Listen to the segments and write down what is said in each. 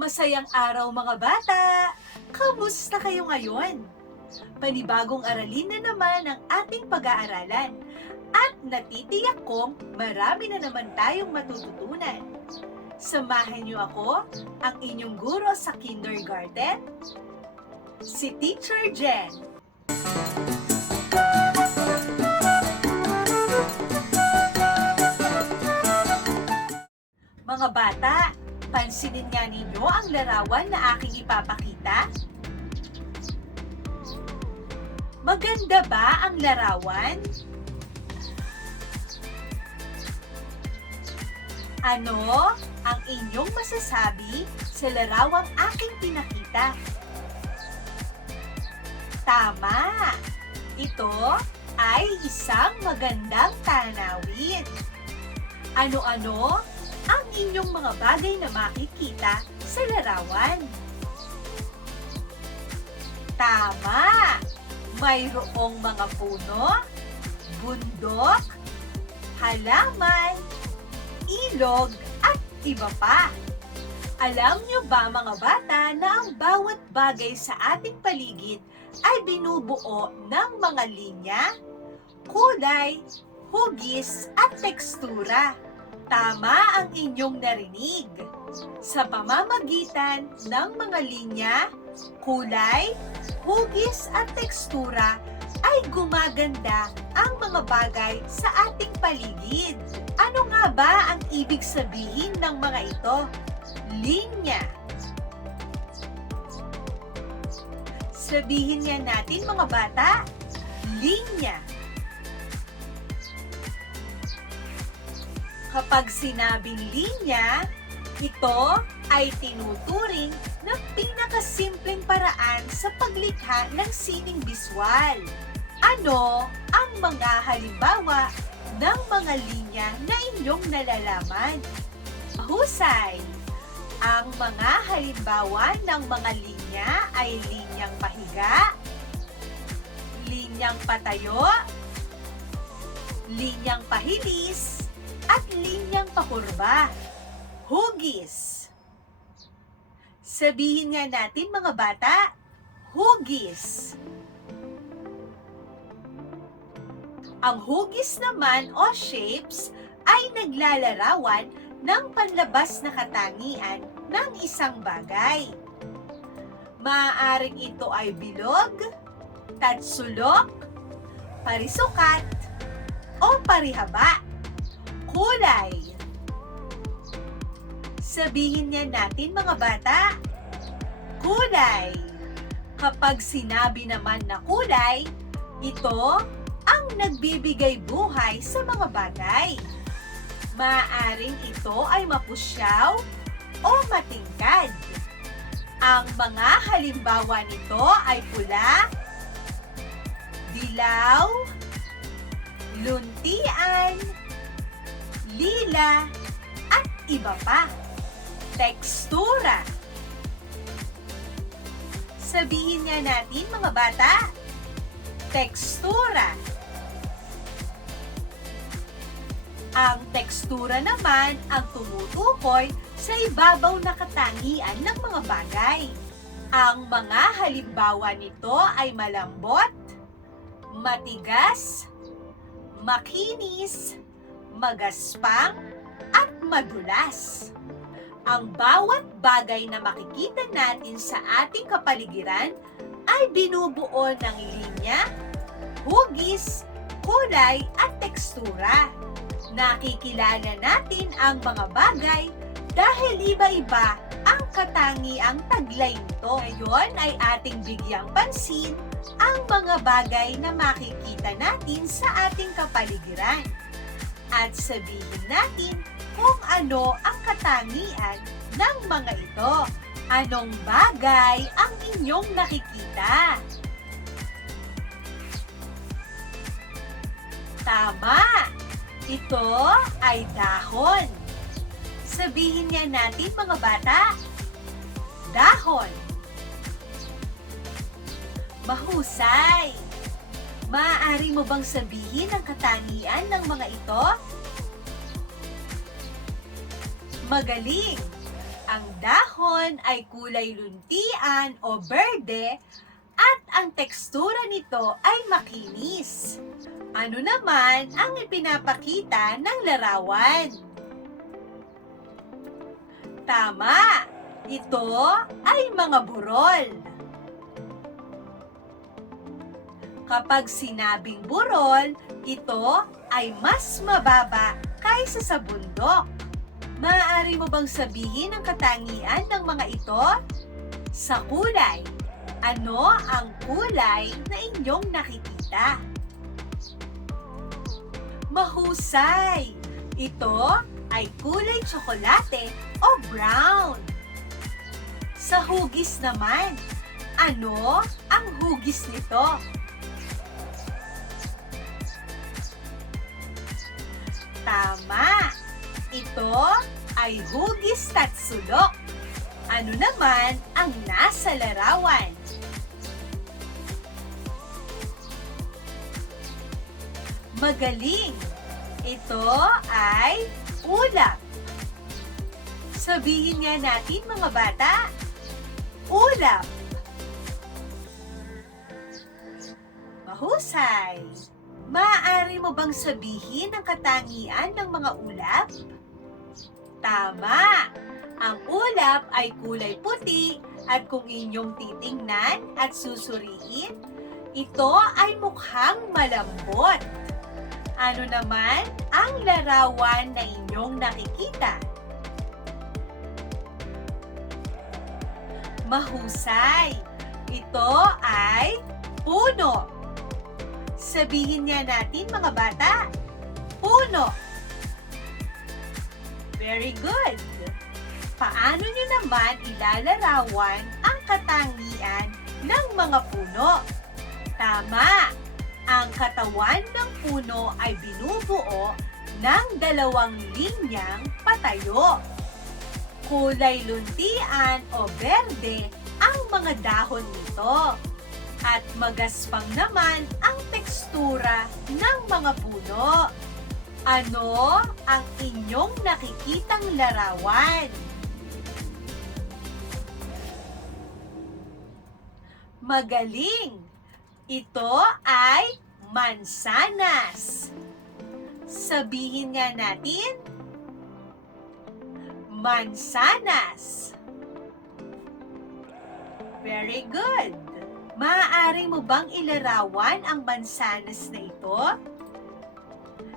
Masayang araw mga bata! Kamusta kayo ngayon? Panibagong aralin na naman ang ating pag-aaralan at natitiyak kong marami na naman tayong matututunan. Samahan niyo ako, ang inyong guro sa kindergarten, si Teacher Jen. Mga bata, pansinin nga ninyo ang larawan na aking ipapakita. Maganda ba ang larawan? Ano ang inyong masasabi sa larawang aking pinakita? Tama! Ito ay isang magandang tanawin. Ano-ano ang inyong mga bagay na makikita sa larawan? Tama! Mayroong mga puno, bundok, halaman, ilog, at iba pa. Alam niyo ba mga bata na ang bawat bagay sa ating paligid ay binubuo ng mga linya, kulay, hugis, at tekstura? Tama ang inyong narinig. Sa pamamagitan ng mga linya, kulay, hugis at tekstura ay gumaganda ang mga bagay sa ating paligid. Ano nga ba ang ibig sabihin ng mga ito? Linya. Sabihin nga natin mga bata, linya. Kapag sinabing linya, ito ay tinuturing na pinakasimpleng paraan sa paglikha ng sining biswal. Ano ang mga halimbawa ng mga linya na inyong nalalaman? Mahusay! Ang mga halimbawa ng mga linya ay linyang pahiga, linyang patayo, linyang pahilis, at linyang pakurba. Hugis. Sabihin nga natin mga bata, hugis. Ang hugis naman o shapes ay naglalarawan ng panlabas na katangian ng isang bagay. Maaaring ito ay bilog, tatsulok, parisukat, o parihaba. Kulay. Sabihin niya natin mga bata, kulay. Kapag sinabi naman na kulay, ito ang nagbibigay buhay sa mga bagay. Maaaring ito ay mapusyaw o matingkad. Ang mga halimbawa nito ay pula, dilaw, luntian, lila, at iba pa. Tekstura. Sabihin nga natin mga bata, tekstura. Ang tekstura naman ang tumutukoy sa ibabaw na katangian ng mga bagay. Ang mga halimbawa nito ay malambot, matigas, makinis, magaspang, at madulas. Ang bawat bagay na makikita natin sa ating kapaligiran ay binubuo ng linya, hugis, kulay, at tekstura. Nakikilala natin ang mga bagay dahil iba-iba ang katangiang taglay nito. Ngayon ay ating bigyang pansin ang mga bagay na makikita natin sa ating kapaligiran. At sabihin natin kung ano ang katangian ng mga ito. Anong bagay ang inyong nakikita? Tama! Ito ay dahon. Sabihin nga natin mga bata, dahon. Mahusay! Maaari mo bang sabihin ang katangian ng mga ito? Magaling! Ang dahon dahon ay kulay luntian o berde at ang tekstura nito ay makinis. Ano naman ang ipinapakita ng larawan? Tama! Ito ay mga burol. Kapag sinabing burol, ito ay mas mababa kaysa sa bundok. Maaari mo bang sabihin ang katangian ng mga ito? Sa kulay. Ano ang kulay na inyong nakikita? Mahusay! Ito ay kulay tsokolate o brown. Sa hugis naman, ano ang hugis nito? Tama! Ito ay hugis tatsulok. Ano naman ang nasa larawan? Magaling! Ito ay ulap. Sabihin nga natin mga bata, ulap. Mahusay! Maaari mo bang sabihin ang katangian ng mga ulap? Tama! Ang ulap ay kulay puti at kung inyong titingnan at susuriin, ito ay mukhang malambot. Ano naman ang larawan na inyong nakikita? Mahusay! Ito ay puno. Sabihin nga natin mga bata, puno. Very good. Paano nyo naman ilalarawan ang katangian ng mga puno? Tama! Ang katawan ng puno ay binubuo ng dalawang linyang patayo. Kulay luntian o berde ang mga dahon nito. At magaspang naman ang tekstura ng mga puno. Ano ang inyong nakikitang larawan? Magaling! Ito ay mansanas. Sabihin nga natin, mansanas. Very good. Maaari mo bang ilarawan ang mansanas na ito?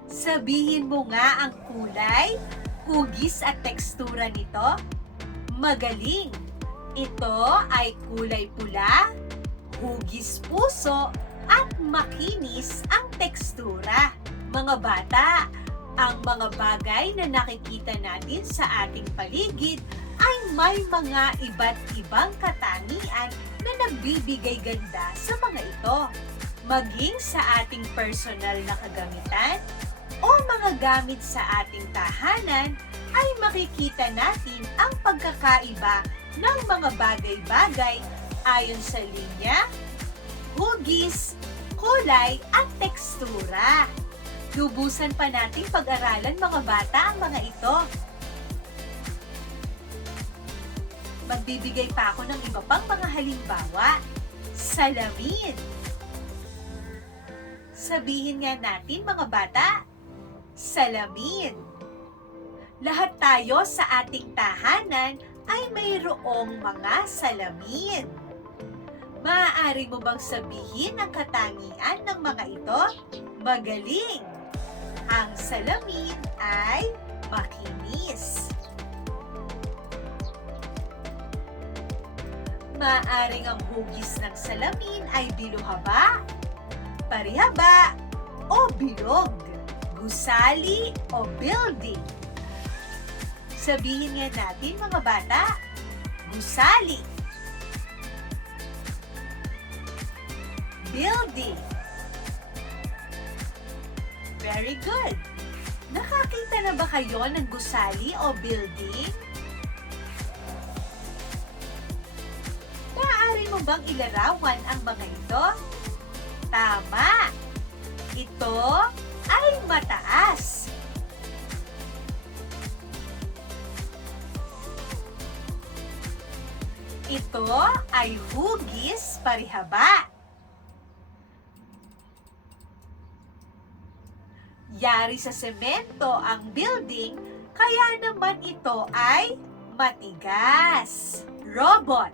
Sabihin mo nga ang kulay, hugis at tekstura nito. Magaling! Ito ay kulay pula, hugis puso, at makinis ang tekstura. Mga bata, ang mga bagay na nakikita natin sa ating paligid ay may mga iba't ibang katangian na nagbibigay ganda sa mga ito. Maging sa ating personal na kagamitan o mga gamit sa ating tahanan ay makikita natin ang pagkakaiba ng mga bagay-bagay ayon sa linya, hugis, kulay at tekstura. Lubusan pa nating pag-aralan mga bata ang mga ito. Magbibigay pa ako ng iba pang mga halimbawa. Salamin. Sabihin nga natin mga bata, salamin. Lahat tayo sa ating tahanan ay mayroong mga salamin. Maaari mo bang sabihin ang katangian ng mga ito? Magaling! Ang salamin ay makinis. Maaring ang hugis ng salamin ay biluhaba, parihaba, o bilog, gusali, o building. Sabihin nga natin mga bata, gusali, building. Very good. Nakakita na ba kayo ng gusali o building? Maaari mo bang ilarawan ang mga ito? Tama! Ito ay mataas. Ito ay hugis parihaba. Yari sa semento ang building, kaya naman ito ay matigas. Robot.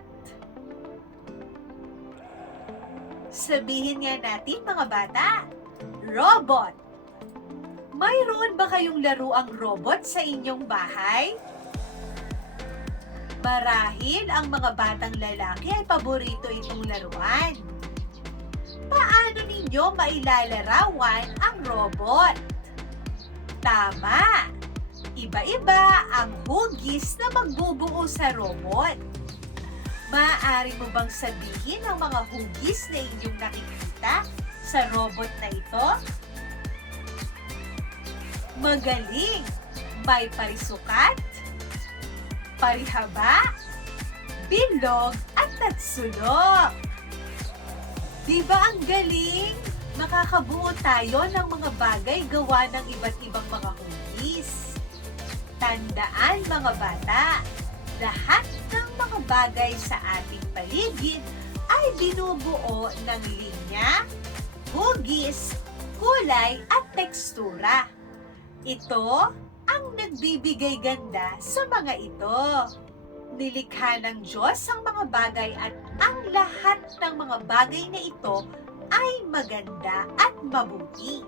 Sabihin nga natin mga bata, robot. Mayroon ba kayong laruang robot sa inyong bahay? Marahil ang mga batang lalaki ay paborito itong laruan. Paano ninyo mailalarawan ang robot? Tama! Iba-iba ang hugis na magbubuo sa robot. Maaari mo bang sabihin ang mga hugis na inyong nakikita sa robot na ito? Magaling! May parisukat, parihaba, bilog at tatsulok. Di ba ang galing? Makakabuo tayo ng mga bagay gawa ng iba't ibang mga hugis. Tandaan mga bata, lahat ng mga bagay sa ating paligid ay binubuo ng linya, hugis, kulay at tekstura. Ito ang nagbibigay ganda sa mga ito. Nilikha ng Diyos ang mga bagay at ang lahat ng mga bagay na ito ay maganda at mabuti.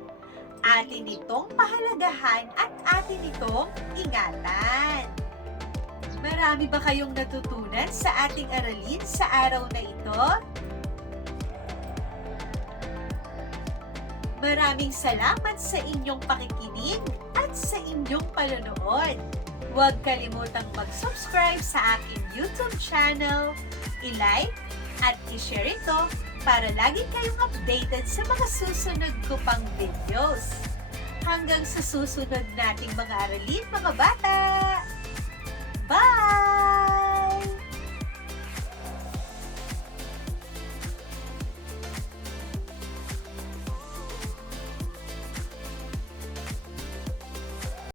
Atin itong pahalagahan at atin itong ingatan. Marami ba kayong natutunan sa ating aralin sa araw na ito? Maraming salamat sa inyong pakikinig at sa inyong panonood. Huwag kalimutang mag-subscribe sa aking YouTube channel, i-like at i-share ito para lagi kayong updated sa mga susunod ko pang videos. Hanggang sa susunod nating mga aralin, mga bata!